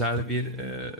güzel bir e,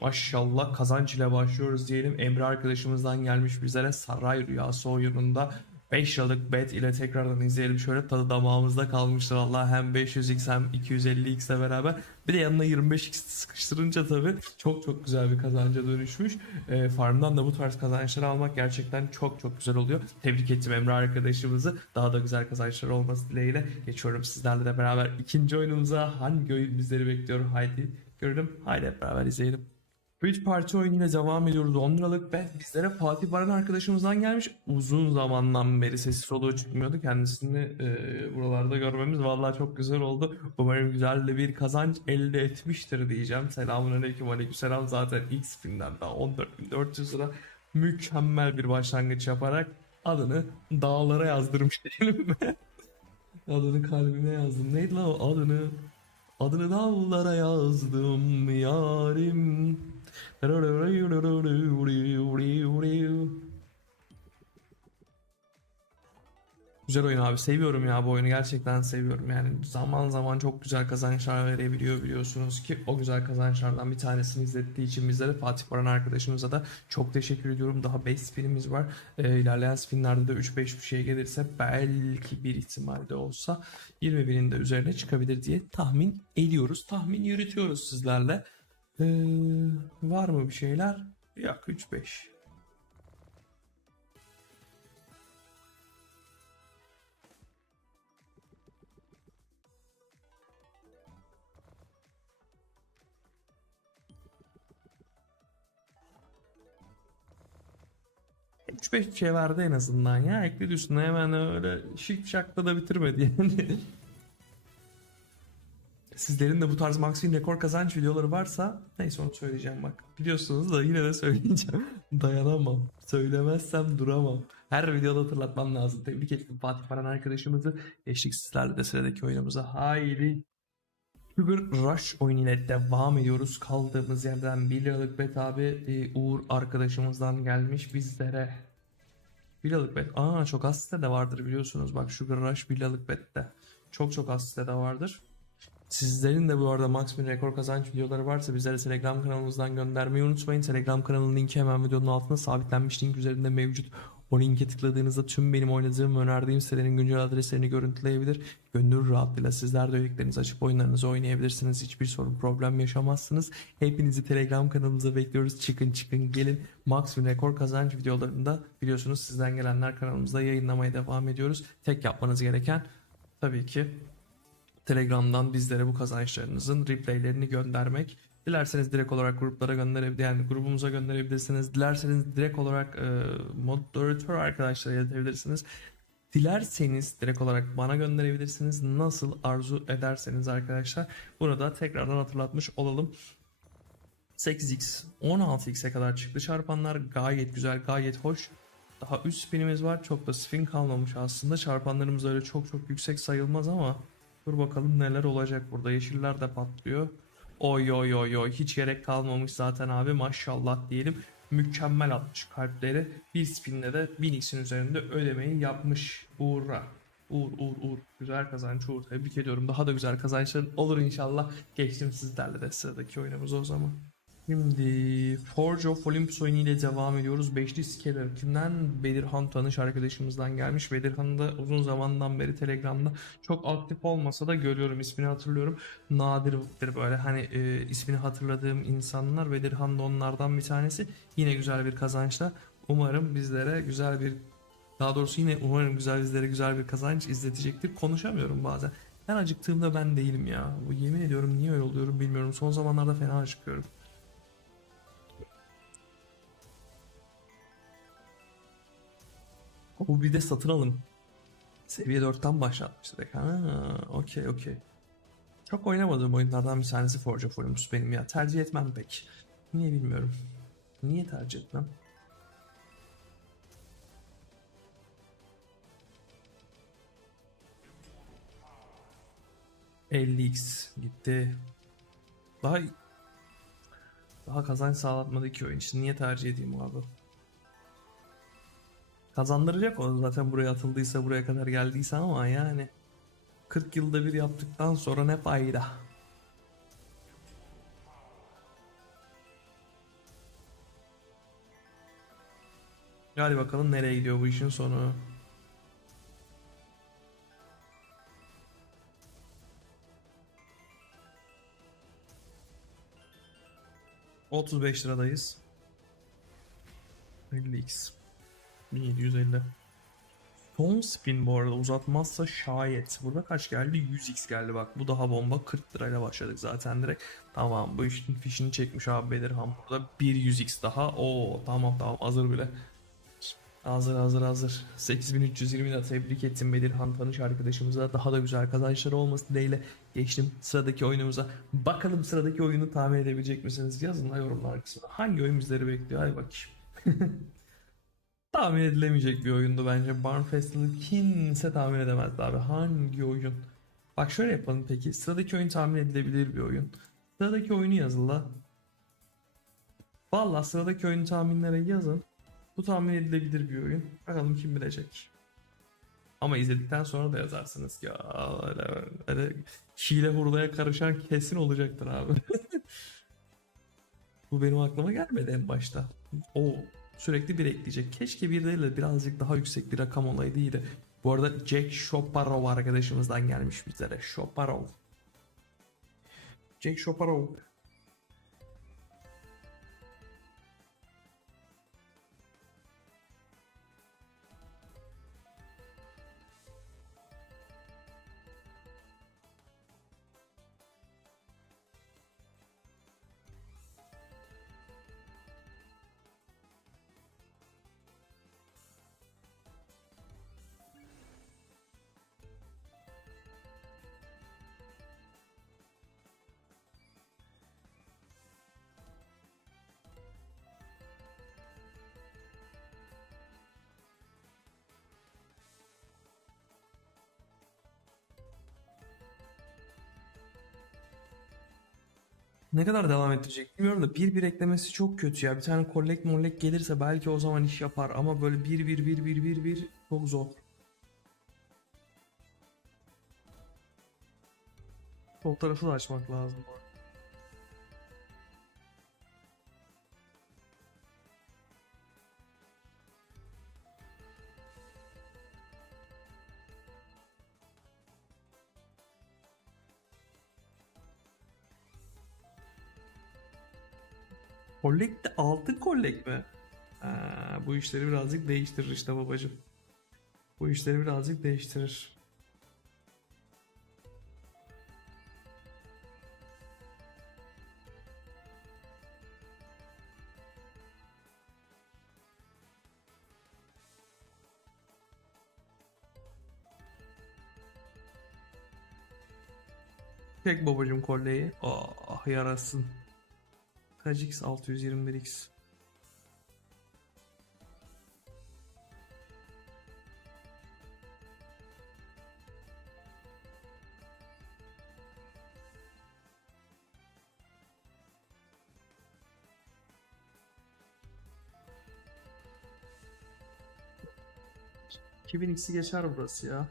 maşallah kazanç ile başlıyoruz diyelim. Emre arkadaşımızdan gelmiş bizlere Saray Rüyası oyununda 5 yıllık bet ile tekrardan izleyelim. Şöyle tadı damağımızda kalmıştır Allah hem 500x hem 250x ile beraber. Bir de yanına 25x sıkıştırınca tabii çok çok güzel bir kazanca dönüşmüş. E, farmdan da bu tarz kazançları almak gerçekten çok çok güzel oluyor. Tebrik ettim Emre arkadaşımızı. Daha da güzel kazançlar olması dileğiyle geçiyorum sizlerle de beraber ikinci oyunumuza hangi oyun bizleri bekliyor haydi görelim. Haydi hep beraber izleyelim. Bridge Parti oyunuyla devam ediyoruz. 10 liralık bet bizlere Fatih Baran arkadaşımızdan gelmiş. Uzun zamandan beri sesi soluğu çıkmıyordu. Kendisini e, buralarda görmemiz vallahi çok güzel oldu. Umarım güzel de bir kazanç elde etmiştir diyeceğim. Selamun aleyküm aleyküm selam. Zaten ilk spinden daha 14.400 lira mükemmel bir başlangıç yaparak adını dağlara yazdırmış diyelim mi? adını kalbime yazdım. Neydi lan o adını? Adını dağlara yazdım yarim. Güzel oyun abi. Seviyorum ya bu oyunu. Gerçekten seviyorum. Yani zaman zaman çok güzel kazançlar verebiliyor biliyorsunuz ki o güzel kazançlardan bir tanesini izlettiği için bizlere Fatih Baran arkadaşımıza da çok teşekkür ediyorum. Daha 5 spinimiz var. Ee, ilerleyen spinlerde de 3-5 bir şey gelirse belki bir ihtimalde olsa 20 binin de üzerine çıkabilir diye tahmin ediyoruz. Tahmin yürütüyoruz sizlerle. Ee, var mı bir şeyler? Yok 3-5. Üç beş şey verdi en azından ya. Ekledi üstüne hemen öyle şık şakla da bitirmedi yani. Sizlerin de bu tarz win rekor kazanç videoları varsa neyse onu söyleyeceğim bak. Biliyorsunuz da yine de söyleyeceğim. Dayanamam. Söylemezsem duramam. Her videoda hatırlatmam lazım. Tebrik ettim Fatih Paran arkadaşımızı. Geçtik sizlerle de sıradaki oyunumuza. Haydi. Sugar Rush oyunu ile devam ediyoruz. Kaldığımız yerden 1 liralık bet abi e, Uğur arkadaşımızdan gelmiş bizlere. 1 liralık bet. Aa çok az sitede vardır biliyorsunuz. Bak Sugar Rush 1 liralık bette. Çok çok az sitede vardır. Sizlerin de bu arada Max Win rekor kazanç videoları varsa bizlere Telegram kanalımızdan göndermeyi unutmayın. Telegram kanalının linki hemen videonun altında sabitlenmiş link üzerinde mevcut. O linke tıkladığınızda tüm benim oynadığım ve önerdiğim sitelerin güncel adreslerini görüntüleyebilir. Gönül rahatlığıyla sizler de üyeliklerinizi açıp oyunlarınızı oynayabilirsiniz. Hiçbir sorun problem yaşamazsınız. Hepinizi Telegram kanalımıza bekliyoruz. Çıkın çıkın gelin. Max Win rekor kazanç videolarında biliyorsunuz sizden gelenler kanalımızda yayınlamaya devam ediyoruz. Tek yapmanız gereken tabii ki Telegram'dan bizlere bu kazançlarınızın replaylerini göndermek. Dilerseniz direkt olarak gruplara gönderebilir, yani grubumuza gönderebilirsiniz. Dilerseniz direkt olarak e, moderatör arkadaşlara iletebilirsiniz. Dilerseniz direkt olarak bana gönderebilirsiniz. Nasıl arzu ederseniz arkadaşlar. Burada tekrardan hatırlatmış olalım. 8x, 16x'e kadar çıktı çarpanlar gayet güzel, gayet hoş. Daha üst spinimiz var. Çok da spin kalmamış aslında. Çarpanlarımız öyle çok çok yüksek sayılmaz ama dur bakalım neler olacak burada. Yeşiller de patlıyor. Oy oy oy oy hiç gerek kalmamış zaten abi maşallah diyelim. Mükemmel atmış kalpleri. Bir spinle de 1000x'in üzerinde ödemeyi yapmış Uğur'a. Uğur Uğur Uğur. Güzel kazanç Uğur. Tebrik ediyorum. Daha da güzel kazançlar olur inşallah. Geçtim sizlerle de sıradaki oyunumuz o zaman. Şimdi Forge of Olympus oyunu ile devam ediyoruz. Beşli Scaler kimden? Bedirhan tanış arkadaşımızdan gelmiş. Bedirhan'ı da uzun zamandan beri Telegram'da çok aktif olmasa da görüyorum ismini hatırlıyorum. Nadirdir böyle hani e, ismini hatırladığım insanlar Bedirhan da onlardan bir tanesi. Yine güzel bir kazançla umarım bizlere güzel bir daha doğrusu yine umarım güzel bizlere güzel bir kazanç izletecektir. Konuşamıyorum bazen. Ben acıktığımda ben değilim ya. Bu yemin ediyorum niye öyle oluyorum bilmiyorum. Son zamanlarda fena acıkıyorum. Bu bir de satın alım. Seviye 4'ten başlatmış direkt. Ha, okey okey. Çok oynamadığım oyunlardan bir tanesi Forge of Olympus benim ya. Tercih etmem pek. Niye bilmiyorum. Niye tercih etmem? x gitti. Daha daha kazanç sağlatmadı ki oyun. İşte niye tercih edeyim abi? Kazandıracak onu zaten buraya atıldıysa buraya kadar geldiyse ama yani 40 yılda bir yaptıktan sonra ne fayda? Hadi bakalım nereye gidiyor bu işin sonu. ...35 liradayız. 50x. 1750. Son spin bu arada uzatmazsa şayet. Burada kaç geldi? 100x geldi bak. Bu daha bomba. 40 lirayla başladık zaten direkt. Tamam bu işin fişini çekmiş abi Belirhan. Burada bir 100x daha. Oo tamam tamam hazır bile. Hazır hazır hazır. 8320 de tebrik ettim Bedirhan tanış arkadaşımıza. Daha da güzel kazançları olması dileğiyle geçtim sıradaki oyunumuza. Bakalım sıradaki oyunu tahmin edebilecek misiniz? Yazın la yorumlar kısmına. Hangi oyun bizleri bekliyor? Hadi bakayım. tahmin edilemeyecek bir oyundu bence. Barn Festival'ı kimse tahmin edemezdi abi. Hangi oyun? Bak şöyle yapalım peki. Sıradaki oyun tahmin edilebilir bir oyun. Sıradaki oyunu yazın la. Valla sıradaki oyunu tahminlere yazın. Bu tahmin edilebilir bir oyun. Bakalım kim bilecek. Ama izledikten sonra da yazarsınız ya öyle, öyle hile hurdaya karışan kesin olacaktır abi. Bu benim aklıma gelmedi en başta. O sürekli bir ekleyecek. Keşke bir değil de birazcık daha yüksek bir rakam olaydı iyiydi. Bu arada Jack Shoparov arkadaşımızdan gelmiş bizlere. Shoparov. Jack Shoparov. Ne kadar devam ettirecek bilmiyorum da bir bir eklemesi çok kötü ya. Bir tane collect mollek gelirse belki o zaman iş yapar ama böyle bir bir bir bir bir bir çok zor. Sol tarafı da açmak lazım. bu Kollek de altın kollek mi? Ha, bu işleri birazcık değiştirir işte babacım. Bu işleri birazcık değiştirir. Çek babacım kolyeyi. Ah yarasın. Kaç x? 621x. x'i geçer burası ya.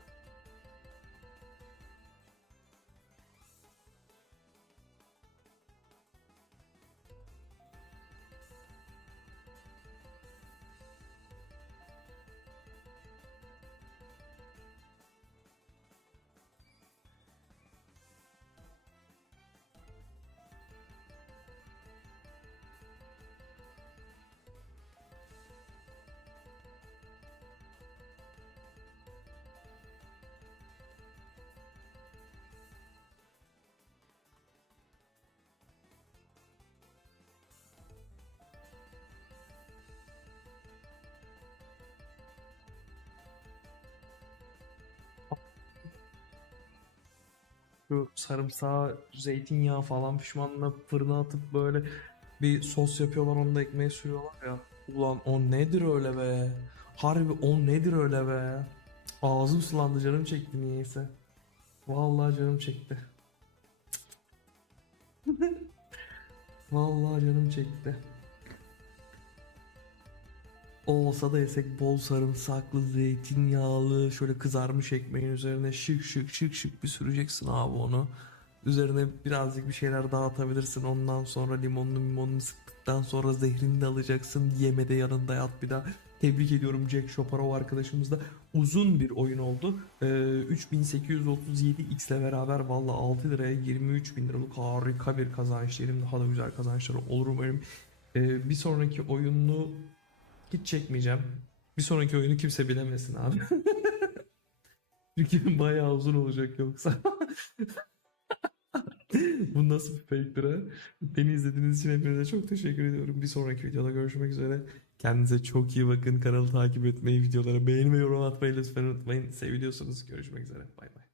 Şu sarımsağı, zeytinyağı falan pişmanla fırına atıp böyle bir sos yapıyorlar onu da ekmeğe sürüyorlar ya. Ulan o nedir öyle be? Harbi o nedir öyle be? Ağzım sulandı canım çekti niyeyse. Vallahi canım çekti. Vallahi canım çekti. Olsa da yesek bol sarımsaklı, zeytinyağlı, şöyle kızarmış ekmeğin üzerine şık şık şık şık bir süreceksin abi onu. Üzerine birazcık bir şeyler dağıtabilirsin. Ondan sonra limonlu limonlu sıktıktan sonra zehrini de alacaksın. Yemede yanında yat bir daha. Tebrik ediyorum Jack Shoparov arkadaşımız da. Uzun bir oyun oldu. Ee, 3837 X ile beraber valla 6 liraya 23 bin liralık harika bir kazanç diyelim. Daha da güzel kazançları olur umarım. Ee, bir sonraki oyununu hiç çekmeyeceğim. Bir sonraki oyunu kimse bilemesin abi. Çünkü bayağı uzun olacak yoksa. Bu nasıl bir fake'tir ha? Beni izlediğiniz için hepinize çok teşekkür ediyorum. Bir sonraki videoda görüşmek üzere. Kendinize çok iyi bakın. Kanalı takip etmeyi, videolara beğeni ve yorum atmayı lütfen unutmayın. Seviliyorsunuz. Görüşmek üzere. Bay bay.